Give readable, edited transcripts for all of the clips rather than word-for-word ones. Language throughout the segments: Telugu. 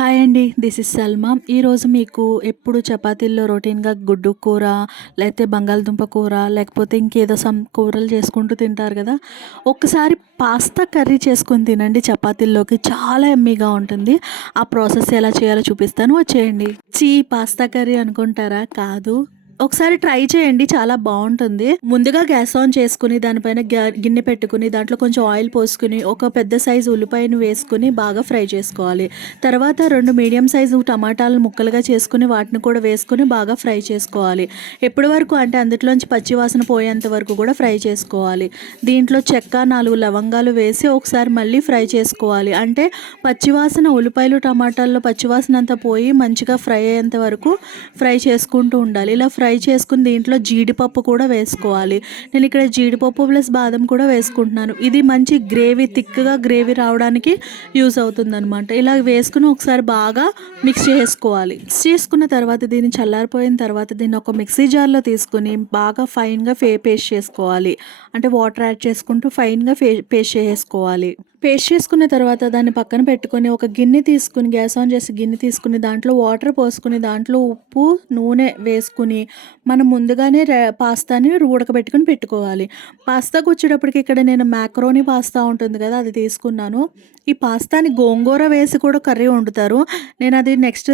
హాయ్ అండి. This is Salma. ఈరోజు మీకు ఎప్పుడు చపాతీల్లో రొటీన్‌గా గుడ్డు కూర, లేతే బంగాళదుంప కూర, లేకపోతే ఇంకేదో కూరలు చేసుకుంటూ తింటారు కదా! ఒక్కసారి పాస్తా కర్రీ చేసుకొని తినండి చపాతీల్లోకి. చాలా యమ్మీగా ఉంటుంది. ఆ ప్రాసెస్ ఎలా చేయాలో చూపిస్తాను, వచ్చేయండి. పాస్తా కర్రీ అనుకుంటారా? కాదు. ఒకసారి ట్రై చేయండి. చాలా బావుంటుంది. ముందుగా గ్యాస్ ఆన్ చేసుకొని దానిపైన గిన్నె పెట్టుకొని దాంట్లో కొంచెం ఆయిల్ పోసుకొని ఒక పెద్ద సైజు ఉల్లిపాయను వేసుకొని బాగా ఫ్రై చేసుకోవాలి. తర్వాత 2 మీడియం సైజు టమాటాలను ముక్కలుగా చేసుకొని వాటిని కూడా వేసుకొని బాగా ఫ్రై చేసుకోవాలి. ఎప్పటి వరకు అంటే అందులోంచి పచ్చి వాసన పోయేంత వరకు కూడా ఫ్రై చేసుకోవాలి. దీంట్లో చెక్క, 4 లవంగాలు వేసి ఒకసారి మళ్ళీ ఫ్రై చేసుకోవాలి. అంటే పచ్చివాసన ఉల్లిపాయలు, టమాటాల్లో పచ్చివాసన అంతా పోయి మంచిగా ఫ్రై అయ్యేంత వరకు ఫ్రై చేసుకుంటూ ఉండాలి. ఇలా ఫ్రై చేసుకుని దీంట్లో జీడిపప్పు కూడా వేసుకోవాలి. నేను ఇక్కడ జీడిపప్పు ప్లస్ బాదం కూడా వేసుకుంటున్నాను. ఇది మంచి థిక్‌గా గ్రేవీ రావడానికి యూజ్ అవుతుందనమాట. ఇలా వేసుకుని ఒకసారి బాగా మిక్స్ చేసుకోవాలి. మిక్స్ చేసుకున్న తర్వాత దీన్ని చల్లారిపోయిన తర్వాత దీన్ని ఒక మిక్సీ జార్‌లో తీసుకొని బాగా ఫైన్‌గా పేస్ట్ చేసుకోవాలి. అంటే వాటర్ యాడ్ చేసుకుంటూ ఫైన్‌గా పేస్ట్ చేసుకోవాలి. పేస్ట్ చేసుకున్న తర్వాత దాన్ని పక్కన పెట్టుకొని ఒక గిన్నె తీసుకుని గ్యాస్ ఆన్ చేసి గిన్నె తీసుకుని దాంట్లో వాటర్ పోసుకుని దాంట్లో ఉప్పు, నూనె వేసుకుని మనం ముందుగానే పాస్తాని ఉడకబెట్టుకుని పెట్టుకోవాలి. పాస్తాకు వచ్చేటప్పటికి ఇక్కడ నేను మ్యాక్రోనీ పాస్తా ఉంటుంది కదా, అది తీసుకున్నాను. ఈ పాస్తాని గోంగూర వేసి కూడా కర్రీ వండుతారు. నేను అది నెక్స్ట్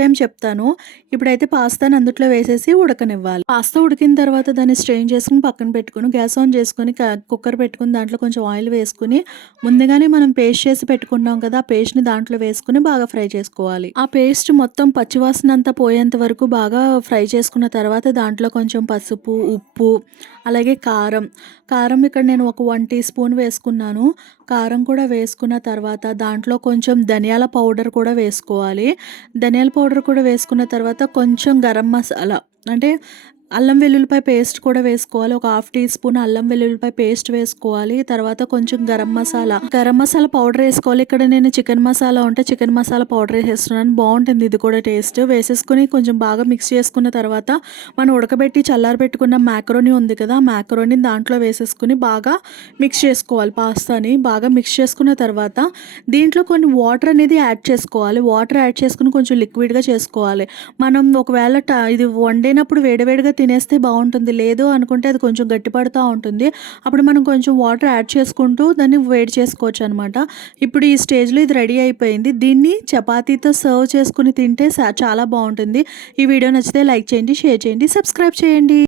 టైం చెప్తాను. ఇప్పుడైతే పాస్తాని అందుట్లో వేసేసి ఉడకనివ్వాలి. పాస్తా ఉడికిన తర్వాత దాన్ని స్ట్రెయిన్ చేసుకుని పక్కన పెట్టుకుని గ్యాస్ ఆన్ చేసుకొని కుక్కర్ పెట్టుకుని దాంట్లో కొంచెం ఆయిల్ వేసుకుని ముందుగానే మనం పేస్ట్ చేసి పెట్టుకున్నాం కదా, ఆ పేస్ట్ని దాంట్లో వేసుకుని బాగా ఫ్రై చేసుకోవాలి. ఆ పేస్ట్ మొత్తం పచ్చివాసన అంతా పోయేంత వరకు బాగా ఫ్రై చేసుకున్న తర్వాత దాంట్లో కొంచెం పసుపు, ఉప్పు, అలాగే కారం ఇక్కడ నేను ఒక 1 టీ స్పూన్ వేసుకున్నాను. కారం కూడా వేసుకున్న తర్వాత దాంట్లో కొంచెం ధనియాల పౌడర్ కూడా వేసుకోవాలి. ధనియాల పౌడర్ కూడా వేసుకున్న తర్వాత కొంచెం గరం మసాలా, అంటే అల్లం వెల్లుల్లిపాయ పేస్ట్ కూడా వేసుకోవాలి. ఒక 1/2 టీ స్పూన్ అల్లం వెల్లుల్లిపాయ పేస్ట్ వేసుకోవాలి. తర్వాత కొంచెం గరం మసాలా పౌడర్ వేసుకోవాలి. ఇక్కడ నేను చికెన్ మసాలా ఉంటే చికెన్ మసాలా పౌడర్ వేసేస్తున్నాను. బాగుంటుంది ఇది కూడా టేస్ట్. వేసేసుకుని కొంచెం బాగా మిక్స్ చేసుకున్న తర్వాత మనం ఉడకబెట్టి చల్లారబెట్టుకున్న మ్యాకరోనీ ఉంది కదా, మ్యాకరోనీ దాంట్లో వేసేసుకుని బాగా మిక్స్ చేసుకోవాలి. పాస్తాని బాగా మిక్స్ చేసుకున్న తర్వాత దీంట్లో కొన్ని వాటర్ అనేది యాడ్ చేసుకోవాలి. వాటర్ యాడ్ చేసుకుని కొంచెం లిక్విడ్గా చేసుకోవాలి. మనం ఒకవేళ ఇది వండినప్పుడు వేడివేడిగా తినేస్తే బాగుంటుంది. లేదు అనుకుంటే అది కొంచెం గట్టిపడుతూ ఉంటుంది. అప్పుడు మనం కొంచెం వాటర్ యాడ్ చేసుకుంటూ దాన్ని వేడి చేసుకోవచ్చు అనమాట. ఇప్పుడు ఈ స్టేజ్లో ఇది రెడీ అయిపోయింది. దీన్ని చపాతీతో సర్వ్ చేసుకుని తింటే చాలా బాగుంటుంది. ఈ వీడియో నచ్చితే లైక్ చేయండి, షేర్ చేయండి, సబ్స్క్రైబ్ చేయండి.